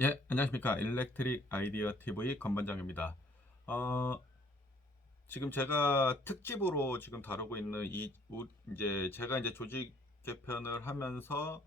예, 안녕하십니까. 일렉트릭 아이디어 TV 건반장입니다. 어, 지금 제가 특집으로 지금 다루고 있는 이제 제가 이제 조직 개편을 하면서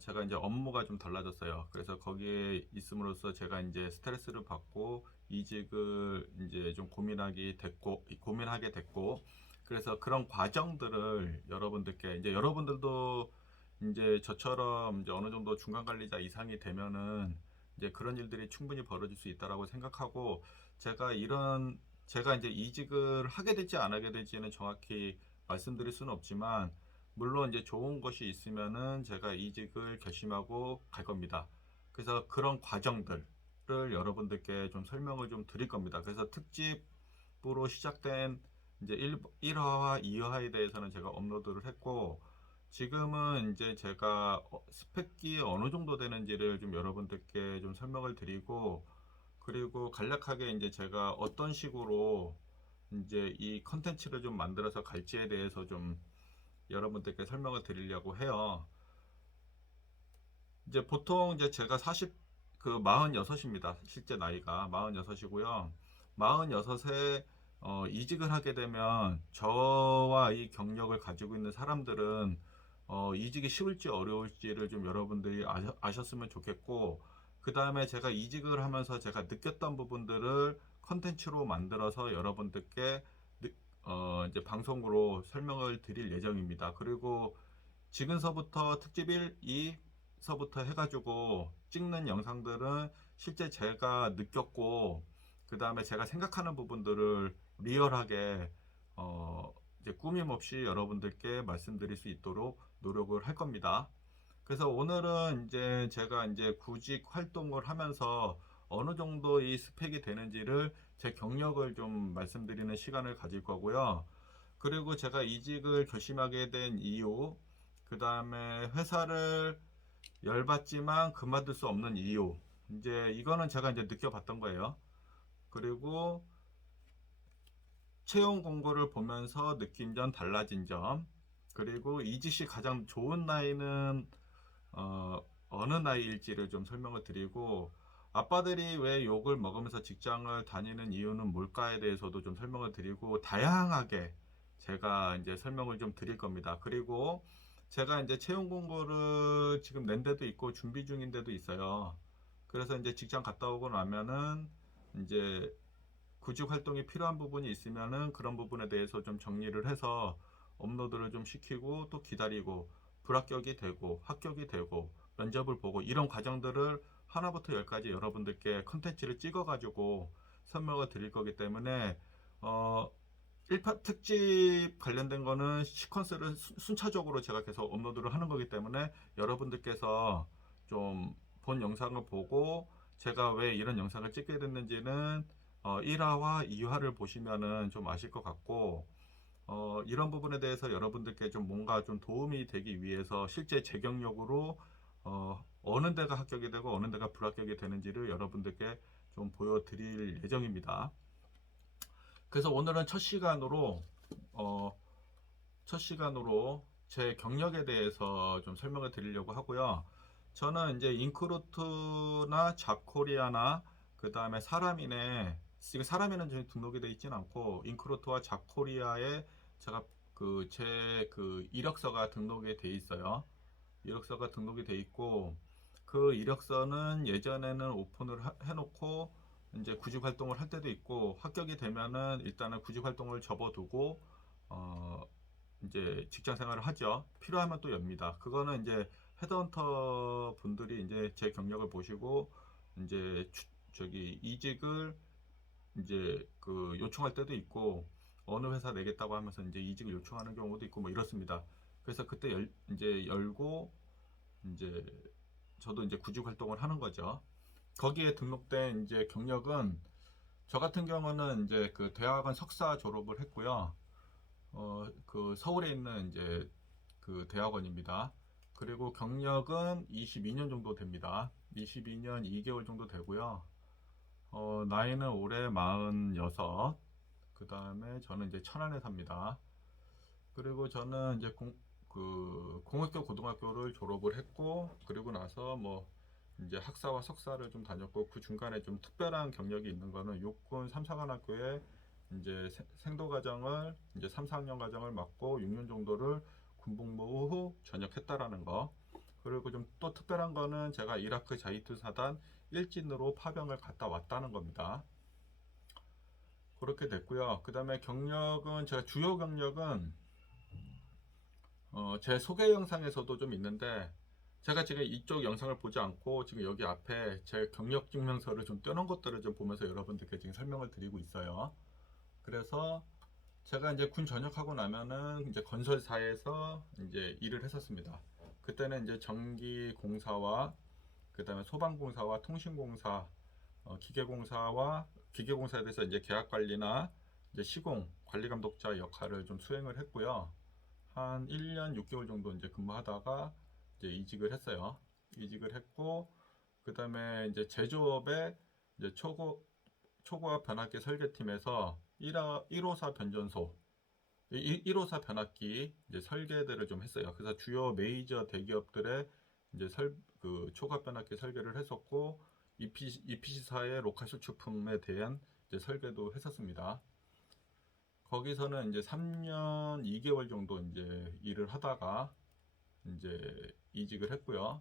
제가 이제 업무가 좀 달라졌어요. 그래서 거기에 있음으로써 제가 이제 스트레스를 받고 이직을 이제 좀 고민하게 됐고, 그래서 그런 과정들을 여러분들께 이제 여러분들도 이제 저처럼 이제 어느 정도 중간 관리자 이상이 되면은 이제 그런 일들이 충분히 벌어질 수 있다라고 생각하고, 제가 이런 제가 이제 이직을 하게 될지 안 하게 될지는 정확히 말씀드릴 수는 없지만, 물론 이제 좋은 것이 있으면은 제가 이직을 결심하고 갈 겁니다. 그래서 그런 과정들을 여러분들께 좀 설명을 좀 드릴 겁니다. 그래서 특집으로 시작된 이제 1화와 2화에 대해서는 제가 업로드를 했고, 지금은 이제 제가 스펙이 어느 정도 되는지를 좀 여러분들께 좀 설명을 드리고, 그리고 간략하게 이제 제가 어떤 식으로 이제 이 컨텐츠를 좀 만들어서 갈지에 대해서 좀 여러분들께 설명을 드리려고 해요. 이제 보통 이제 제가 46입니다. 실제 나이가 46이고요. 46에 이직을 하게 되면 저와 이 경력을 가지고 있는 사람들은 이직이 쉬울지 어려울지를 좀 여러분들이 아셨으면 좋겠고, 그 다음에 제가 이직을 하면서 제가 느꼈던 부분들을 컨텐츠로 만들어서 여러분들께 이제 방송으로 설명을 드릴 예정입니다. 그리고 지금서부터 특집 1, 2서부터 해가지고 찍는 영상들은 실제 제가 느꼈고, 그 다음에 제가 생각하는 부분들을 리얼하게 이제 꾸밈 없이 여러분들께 말씀드릴 수 있도록 노력을 할 겁니다. 그래서 오늘은 이제 제가 이제 구직 활동을 하면서 어느 정도 이 스펙이 되는지를 제 경력을 좀 말씀드리는 시간을 가질 거고요. 그리고 제가 이직을 결심하게 된 이유, 그 다음에 회사를 열받지만 그만둘 수 없는 이유, 이제 이거는 제가 이제 느껴봤던 거예요. 그리고 채용 공고를 보면서 느낀 점, 달라진 점, 그리고 이직 시 가장 좋은 나이는 어느 나이일지를 좀 설명을 드리고, 아빠들이 왜 욕을 먹으면서 직장을 다니는 이유는 뭘까에 대해서도 좀 설명을 드리고, 다양하게 제가 이제 설명을 좀 드릴 겁니다. 그리고 제가 이제 채용 공고를 지금 낸 데도 있고 준비 중인 데도 있어요. 그래서 이제 직장 갔다 오고 나면은 이제 구직 활동이 필요한 부분이 있으면은 그런 부분에 대해서 좀 정리를 해서 업로드를 좀 시키고, 또 기다리고 불합격이 되고 합격이 되고 면접을 보고, 이런 과정들을 하나부터 열까지 여러분들께 컨텐츠를 찍어 가지고 설명을 드릴 거기 때문에, 어 1파 특집 관련된 거는 시퀀스를 순차적으로 제가 계속 업로드를 하는 거기 때문에, 여러분들께서 좀 본 영상을 보고 제가 왜 이런 영상을 찍게 됐는지는 1화와 2화를 보시면은 좀 아실 것 같고, 이런 부분에 대해서 여러분들께 좀 뭔가 좀 도움이 되기 위해서 실제 제 경력으로 어느 데가 합격이 되고 어느 데가 불합격이 되는지를 여러분들께 좀 보여드릴 예정입니다. 그래서 오늘은 어, 첫 시간으로 제 경력에 대해서 좀 설명을 드리려고 하고요. 저는 이제 인크루트나 잡코리아나 그 다음에 사람인에, 지금 사람인은 지금 등록이 되어 있진 않고 인크루트와 잡코리아에 제가 제 이력서가 등록이 돼 있어요. 이력서가 등록이 돼 있고, 그 이력서는 예전에는 오픈을 해놓고 이제 구직 활동을 할 때도 있고, 합격이 되면은 일단은 구직 활동을 접어두고 어 이제 직장 생활을 하죠. 필요하면 또 엽니다. 그거는 이제 헤드헌터 분들이 이제 제 경력을 보시고 이제 저기 이직을 이제 요청할 때도 있고, 어느 회사 내겠다고 하면서 이제 이직을 요청하는 경우도 있고 뭐 이렇습니다. 그래서 그때 이제 열고 이제 저도 이제 구직 활동을 하는 거죠. 거기에 등록된 이제 경력은, 저 같은 경우는 이제 대학원 석사 졸업을 했고요. 서울에 있는 이제 대학원입니다. 그리고 경력은 22년 정도 됩니다. 22년 2개월 정도 되고요. 나이는 올해 46. 그 다음에 저는 이제 천안에 삽니다. 그리고 저는 이제 공학교 고등학교를 졸업을 했고, 그리고 나서 뭐 이제 학사와 석사를 좀 다녔고, 그 중간에 좀 특별한 경력이 있는 거는 육군 3사관학교에 이제 생도 과정을 이제 3, 4학년 과정을 맡고 6년 정도를 군복무 후 전역했다라는 거. 그리고 좀 또 특별한 거는 제가 이라크 자이투 사단 일진으로 파병을 갔다 왔다는 겁니다. 그렇게 됐고요. 그 다음에 경력은, 제가 주요 경력은 제 소개 영상에서도 좀 있는데, 제가 지금 이쪽 영상을 보지 않고 지금 여기 앞에 제 경력 증명서를 좀 떼놓은 것들을 좀 보면서 여러분들께 지금 설명을 드리고 있어요. 그래서 제가 이제 군 전역하고 나면은 이제 건설사에서 이제 일을 했었습니다. 그때는 이제 전기공사와 그 다음에 소방공사와 통신공사, 기계공사에 대해서 이제 계약 관리나 이제 시공 관리 감독자 역할을 좀 수행을 했고요. 한 1년 6개월 정도 이제 근무하다가 이제 이직을 했어요. 이직을 했고, 그 다음에 이제 제조업의 이제 초고압 변압기 설계팀에서 154 변전소, 154 변압기 이제 설계들을 좀 했어요. 그래서 주요 메이저 대기업들의 이제 그 초고압 변압기 설계를 했었고, EPC사의 로컬 수출품에 대한 이제 설계도 했었습니다. 거기서는 이제 3년 2개월 정도 이제 일을 하다가 이제 이직을 했고요.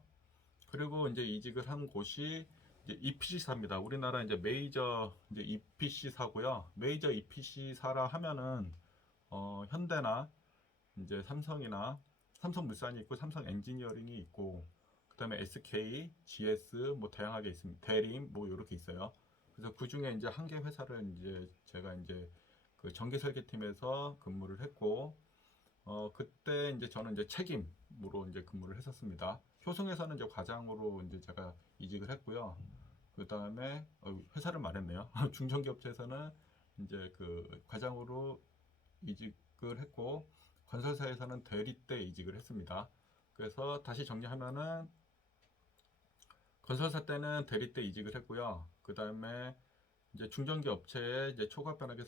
그리고 이제 이직을 한 곳이 이제 EPC사입니다. 우리나라 이제 메이저 이제 EPC사고요. 메이저 EPC사라 하면은 현대나 이제 삼성이나 삼성물산이 있고 삼성 엔지니어링이 있고, 그다음에 SK, GS 뭐 다양하게 있습니다. 대림 뭐 이렇게 있어요. 그래서 그 중에 이제 한 개 회사를 이제 제가 이제 그 전기 설계팀에서 근무를 했고, 그때 이제 저는 이제 책임으로 이제 근무를 했었습니다. 효성에서는 이제 과장으로 이제 제가 이직을 했고요. 그 다음에 회사를 말했네요. 중견기업체에서는 이제 그 과장으로 이직을 했고, 건설사에서는 대리 때 이직을 했습니다. 그래서 다시 정리하면은 건설사 때는 대리 때 이직을 했고요. 그 다음에 이제 중전기 업체에 이제 초과 변하게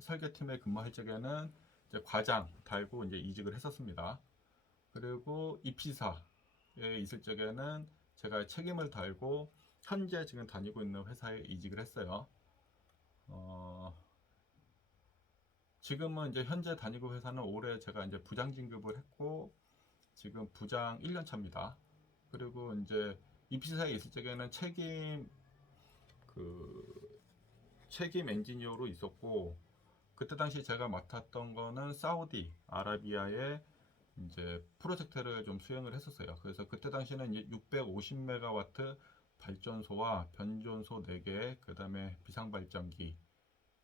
설계팀에 근무할 적에는 이제 과장 달고 이제 이직을 했었습니다. 그리고 입시사에 있을 적에는 제가 책임을 달고 현재 지금 다니고 있는 회사에 이직을 했어요. 지금은 이제 현재 다니고 회사는 올해 제가 이제 부장 진급을 했고 지금 부장 1년 차입니다. 그리고 이제 입시사에 있을 적에는 책임 엔지니어로 있었고, 그때 당시 제가 맡았던 거는 사우디 아라비아의 이제 프로젝트를 좀 수행을 했었어요. 그래서 그때 당시는 이제 650메가와트 발전소와 변전소 4개, 그 다음에 비상발전기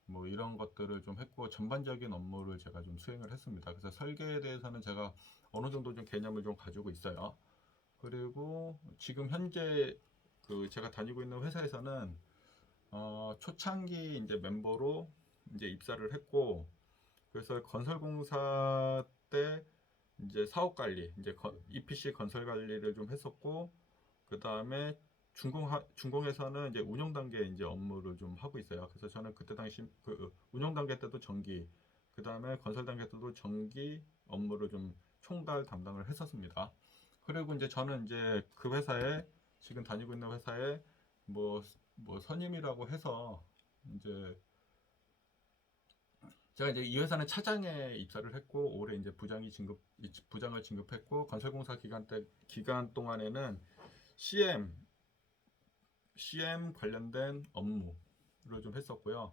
뭐 이런 것들을 좀 했고, 전반적인 업무를 제가 좀 수행을 했습니다. 그래서 설계에 대해서는 제가 어느 정도 좀 개념을 좀 가지고 있어요. 그리고 지금 현재 그 제가 다니고 있는 회사에서는 초창기 이제 멤버로 이제 입사를 했고, 그래서 건설공사 때 이제 사업 관리, 이제 EPC 건설 관리를 좀 했었고, 그 다음에 중공에서는 이제 운영 단계 이제 업무를 좀 하고 있어요. 그래서 저는 그때 당시 그 운영 단계 때도 전기, 그 다음에 건설 단계 때도 전기 업무를 좀 총괄 담당을 했었습니다. 그리고 이제 저는 이제 그 회사에 지금 다니고 있는 회사에 뭐, 뭐 선임이라고 해서 이제 제가 이제 이 회사는 차장에 입사를 했고 올해 이제 부장을 진급했고, 건설공사 기간 동안에는 CM 관련된 업무를 좀 했었고요.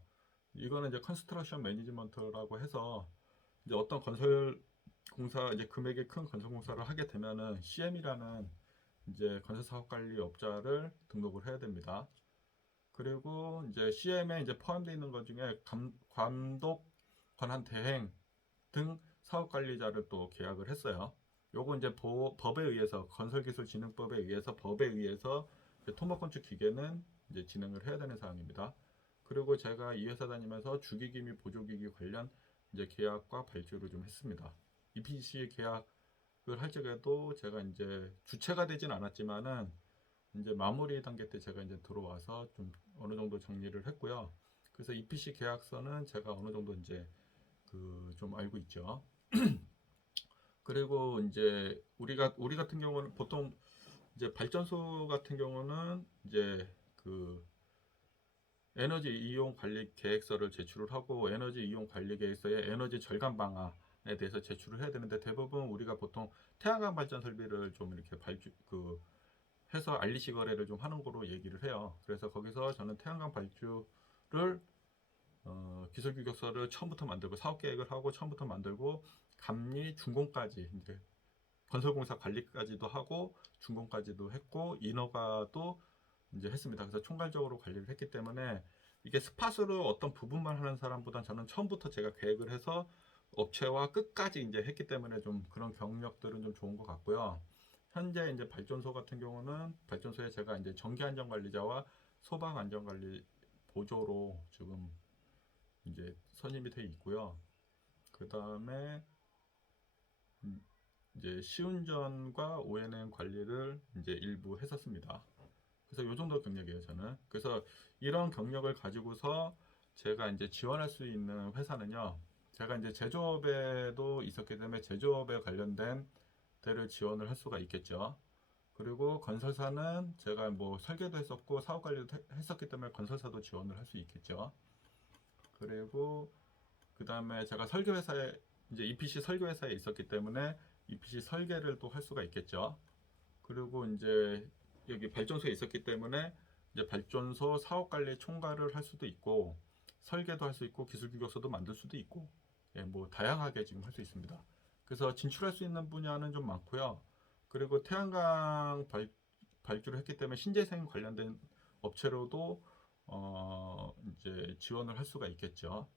이거는 이제 컨스트럭션 매니지먼트라고 해서 이제 어떤 건설 공사 이제 금액이 큰 건설 공사를 하게 되면은 CM이라는 이제 건설 사업 관리 업자를 등록을 해야 됩니다. 그리고 이제 CM에 이제 포함되어 있는 것 중에 감독 권한 대행 등 사업 관리자를 또 계약을 했어요. 요거 이제 법에 의해서 건설기술진흥법에 의해서 법에 의해서 토목 건축 기계는 이제 진행을 해야 되는 사항입니다. 그리고 제가 이 회사 다니면서 주기기 및 보조기기 관련 이제 계약과 발주를 좀 했습니다. EPC 계약을 할 적에도 제가 이제 주체가 되진 않았지만은 이제 마무리 단계 때 제가 이제 들어와서 좀 어느 정도 정리를 했고요. 그래서 EPC 계약서는 제가 어느 정도 이제 그 좀 알고 있죠. 그리고 이제 우리 같은 경우는 보통 이제 발전소 같은 경우는 이제 그 에너지 이용 관리 계획서를 제출을 하고 에너지 이용 관리 계획서에 에너지 절감 방안에 대해서 제출을 해야 되는데 대부분 우리가 보통 태양광 발전 설비를 좀 이렇게 해서 알리시 거래를 좀 하는 거로 얘기를 해요. 그래서 거기서 저는 태양광 발주를 기술 규격서를 처음부터 만들고 사업 계획을 하고 처음부터 만들고 감리 준공까지 이제 건설공사 관리까지도 하고 준공까지도 했고 인허가도 이제 했습니다. 그래서 총괄적으로 관리를 했기 때문에 이게 스팟으로 어떤 부분만 하는 사람보다 저는 처음부터 제가 계획을 해서 업체와 끝까지 이제 했기 때문에 좀 그런 경력들은 좀 좋은 것 같고요. 현재 이제 발전소 같은 경우는 발전소에 제가 이제 전기 안전 관리자와 소방 안전 관리 보조로 지금 이제 선임이 돼 있고요. 그 다음에 이제 시운전과 ONM 관리를 이제 일부 했었습니다. 그래서 요 정도 경력이에요, 저는. 그래서 이런 경력을 가지고서 제가 이제 지원할 수 있는 회사는요. 제가 이제 제조업에도 있었기 때문에 제조업에 관련된 데를 지원을 할 수가 있겠죠. 그리고 건설사는 제가 뭐 설계도 했었고 사업 관리도 했었기 때문에 건설사도 지원을 할 수 있겠죠. 그리고 그 다음에 제가 설계회사에 이제 EPC 설계회사에 있었기 때문에 EPC 설계를 또 할 수가 있겠죠. 그리고 이제 여기 발전소에 있었기 때문에 이제 발전소 사업관리 총괄을 할 수도 있고 설계도 할 수 있고 기술 규격서도 만들 수도 있고 예, 뭐 다양하게 지금 할 수 있습니다. 그래서 진출할 수 있는 분야는 좀 많고요. 그리고 태양광 발주를 했기 때문에 신재생 관련된 업체로도 이제 지원을 할 수가 있겠죠.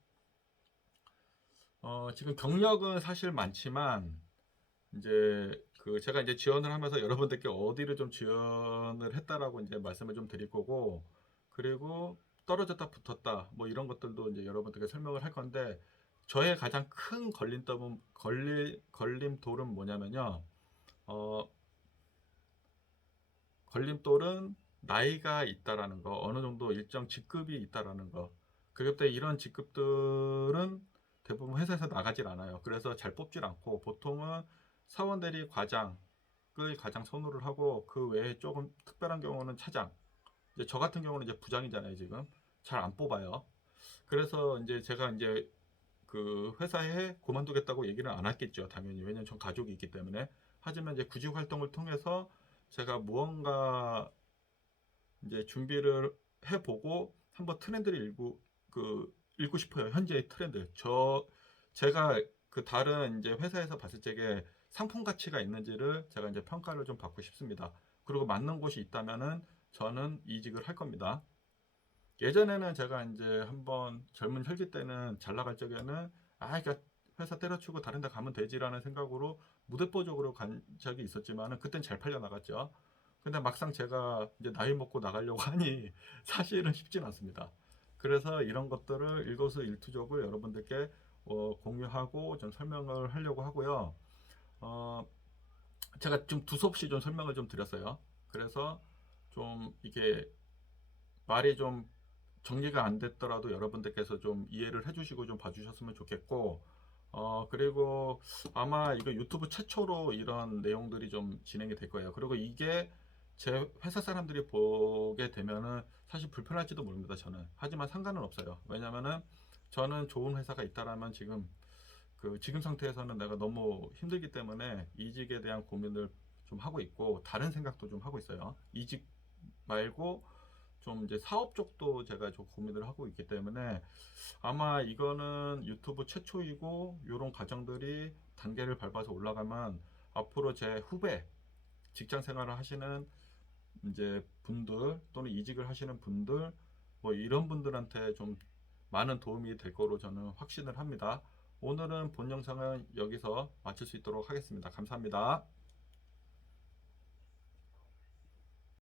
지금 경력은 사실 많지만 이제 그 제가 이제 지원을 하면서 여러분들께 어디를 좀 지원을 했다라고 이제 말씀을 좀 드릴 거고 그리고 떨어졌다 붙었다 뭐 이런 것들도 이제 여러분들께 설명을 할 건데 저의 가장 큰 걸림돌은 뭐냐면요. 어, 걸림돌은 나이가 있다라는 거, 어느 정도 일정 직급이 있다라는 거. 그때 이런 직급들은 대부분 회사에서 나가질 않아요. 그래서 잘 뽑질 않고 보통은 사원 대리 과장을 가장 선호를 하고 그 외에 조금 특별한 경우는 차장. 이제 저 같은 경우는 이제 부장이잖아요, 지금. 잘 안 뽑아요. 그래서 이제 제가 이제 그 회사에 그만두겠다고 얘기는 안 했겠죠, 당연히. 왜냐면 전 가족이 있기 때문에. 하지만 이제 구직 활동을 통해서 제가 무언가 이제 준비를 해보고 한번 트렌드를 읽고 싶어요. 현재의 트렌드. 제가 그 다른 이제 회사에서 봤을 적에 상품 가치가 있는지를 제가 이제 평가를 좀 받고 싶습니다. 그리고 맞는 곳이 있다면은 저는 이직을 할 겁니다. 예전에는 제가 이제 한번 젊은 혈기 때는 잘 나갈 적에는 그러니까 회사 때려치고 다른 데 가면 되지라는 생각으로 무대뽀적으로 간 적이 있었지만은 그땐 잘 팔려 나갔죠. 근데 막상 제가 이제 나이 먹고 나가려고 하니 사실은 쉽진 않습니다. 그래서 이런 것들을 일거수일투족을 여러분들께 공유하고 좀 설명을 하려고 하고요. 어, 제가 좀 두서없이 좀 설명을 좀 드렸어요. 그래서 좀 이게 말이 좀 정리가 안 됐더라도 여러분들께서 좀 이해를 해주시고 좀 봐주셨으면 좋겠고, 그리고 아마 이거 유튜브 최초로 이런 내용들이 좀 진행이 될 거예요. 그리고 이게 제 회사 사람들이 보게 되면은 사실 불편할지도 모릅니다, 저는. 하지만 상관은 없어요. 왜냐면은 저는 좋은 회사가 있다라면 지금 상태에서는 내가 너무 힘들기 때문에 이직에 대한 고민을 좀 하고 있고, 다른 생각도 좀 하고 있어요. 이직 말고 좀 이제 사업 쪽도 제가 좀 고민을 하고 있기 때문에 아마 이거는 유튜브 최초이고 이런 과정들이 단계를 밟아서 올라가면 앞으로 제 후배 직장 생활을 하시는 이제 분들 또는 이직을 하시는 분들 뭐 이런 분들한테 좀 많은 도움이 될 거로 저는 확신을 합니다. 오늘은 본 영상은 여기서 마칠 수 있도록 하겠습니다. 감사합니다.